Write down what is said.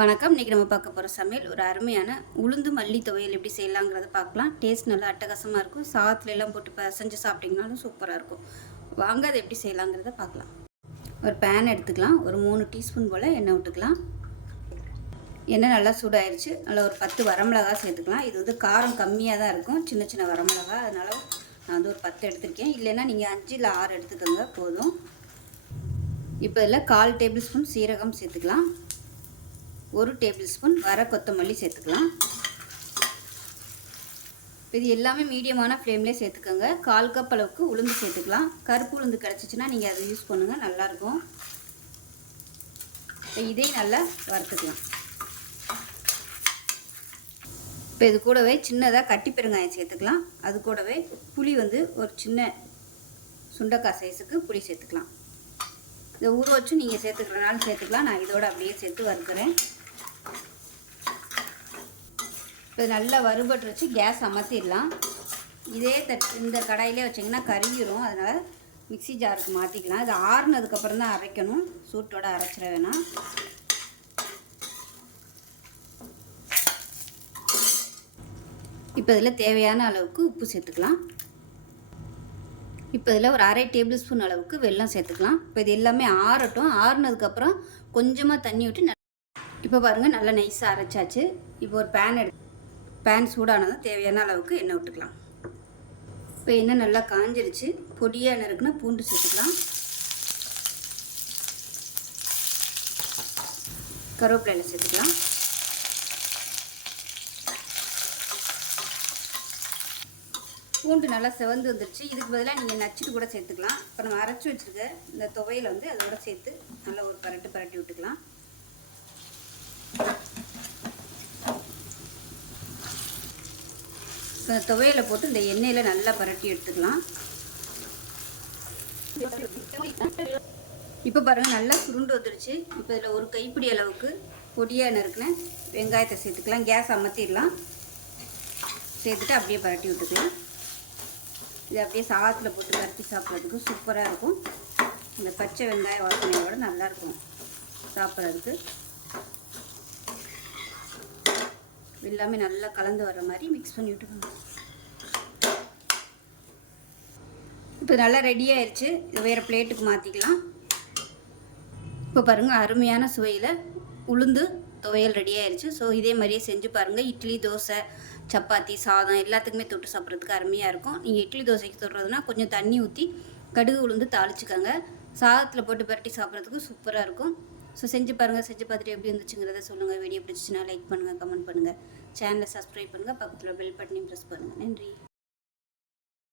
வணக்கம். இன்றைக்கி நம்ம பார்க்க போகிற சமையல் ஒரு அருமையான உளுந்து மல்லி துவையல் எப்படி செய்யலாங்கிறத பார்க்கலாம். டேஸ்ட் நல்லா அட்டகாசமாக இருக்கும். சாதத்துல எல்லாம் போட்டு செஞ்சு சாப்பிட்டிங்கனாலும் சூப்பராக இருக்கும். வாங்க அதை எப்படி செய்யலாங்கிறத பார்க்கலாம். ஒரு பேன் எடுத்துக்கலாம். ஒரு 3 டீஸ்பூன் போல் எண்ணெய் விட்டுக்கலாம். எண்ணெய் நல்லா சூடாயிருச்சு. நல்லா ஒரு 10 வரமிளகா சேர்த்துக்கலாம். இது வந்து காரம் கம்மியாக தான் இருக்கும், சின்ன சின்ன வரமிளகா. அதனால் நான் வந்து ஒரு 10 எடுத்திருக்கேன். இல்லைன்னா நீங்கள் 5 இல்லை 6 எடுத்துக்கோங்க போதும். இப்போ இதில் 1/4 டேபிள் ஸ்பூன் சீரகம் சேர்த்துக்கலாம். 1 டேபிள் ஸ்பூன் வர கொத்தமல்லி சேர்த்துக்கலாம். இது எல்லாமே மீடியமான ஃப்ளேம்லேயே சேர்த்துக்கோங்க. 1/4 கப் அளவுக்கு உளுந்து சேர்த்துக்கலாம். கருப்பு உளுந்து கிடச்சிச்சின்னா நீங்கள் அதை யூஸ் பண்ணுங்கள், நல்லாயிருக்கும். இப்போ இதையும் நல்லா வறுத்துக்கலாம். இப்போ இது கூடவே சின்னதாக கட்டி பெருங்காயம் சேர்த்துக்கலாம். அது கூடவே புளி வந்து ஒரு சின்ன சுண்டைக்காய் சைஸுக்கு புளி சேர்த்துக்கலாம். இதை ஊற வச்சு நீங்கள் சேர்த்துக்கிறனாலும் சேர்த்துக்கலாம். நான் இதோட அப்படியே சேர்த்து வறுக்கிறேன். இப்போ நல்லா வறுபட்டு வச்சு கேஸ் அமர்த்திடலாம். இதே இந்த கடாயிலே வச்சிங்கன்னா கருகிரும். அதனால் மிக்சி ஜாருக்கு மாற்றிக்கலாம். இது ஆறுனதுக்கப்புறம் தான் அரைக்கணும், சூட்டோட அரைச்சிட வேணாம். இப்போ இதில் தேவையான அளவுக்கு உப்பு சேர்த்துக்கலாம். இப்போ இதில் ஒரு 1/2 டேபிள் ஸ்பூன் அளவுக்கு வெல்லம் சேர்த்துக்கலாம். இப்போ இது எல்லாமே ஆறட்டும். ஆறுனதுக்கப்புறம் கொஞ்சமாக தண்ணி விட்டு இப்போ பாருங்கள் நல்லா நைஸாக அரைச்சாச்சு. இப்போ ஒரு பேன் சூடானதும் தேவையான அளவுக்கு எண்ணெய் விட்டுக்கலாம். இப்போ எண்ணெய் நல்லா காஞ்சிருச்சு. பொடியாக நறுக்குன்னா பூண்டு சேர்த்துக்கலாம். கருவேப்பிலை சேர்த்துக்கலாம். பூண்டு நல்லா செவந்து வந்துருச்சு. இதுக்கு பதிலாக நீங்கள் நச்சுட்டு கூட சேர்த்துக்கலாம். இப்போ நம்ம அரைச்சி வச்சுருக்க இந்த துவையில் வந்து அதோட சேர்த்து நல்லா ஒரு பரட்டி விட்டுக்கலாம். இப்போ இந்த துவையில் போட்டு இந்த எண்ணெயில் நல்லா பரட்டி எடுத்துக்கலாம். இப்போ பாருங்கள் நல்லா சுருண்டு வந்துடுச்சு. இப்போ இதில் ஒரு கைப்பிடி அளவுக்கு பொடியாக நறுக்குன வெங்காயத்தை சேர்த்துக்கலாம். கேஸ் அமர்த்திடலாம். சேர்த்துட்டு அப்படியே பரட்டி விட்டுக்கலாம். இது அப்படியே சாதத்தில் போட்டு பரட்டி சாப்பிட்றதுக்கு சூப்பராக இருக்கும். இந்த பச்சை வெங்காய வாசனையோட நல்லாயிருக்கும் சாப்பிட்றதுக்கு. எல்லாமே நல்லா கலந்து வர்ற மாதிரி மிக்ஸ் பண்ணி விட்டுக்கோங்க. இப்போ நல்லா ரெடி ஆயிடுச்சு. இது வேறு பிளேட்டுக்கு மாற்றிக்கலாம். இப்போ பாருங்கள் அருமையான சுவையில் உளுந்து துவையல் ரெடி ஆயிடுச்சு. ஸோ இதே மாதிரியே செஞ்சு பாருங்கள். இட்லி, தோசை, சப்பாத்தி, சாதம் எல்லாத்துக்குமே தொட்டு சாப்பிட்றதுக்கு அருமையாக இருக்கும். நீங்கள் இட்லி தோசைக்கு தொடுறதுனா கொஞ்சம் தண்ணி ஊற்றி கடுகு உளுந்து தாளிச்சுக்கோங்க. சாதத்தில் போட்டு பரட்டி சாப்பிட்றதுக்கு சூப்பராக இருக்கும். ஸோ செஞ்சு பாருங்கள். செஞ்சு பார்த்துட்டு எப்படி இருந்துச்சுங்கிறத சொல்லுங்கள். வீடியோ பிடிச்சிச்சின்னா லைக் பண்ணுங்கள், கமெண்ட் பண்ணுங்கள், சேனலை சப்ஸ்கிரைப் பண்ணுங்கள், பக்கத்தில் பெல் பட்டனையும் ப்ரெஸ் பண்ணுங்கள். நன்றி.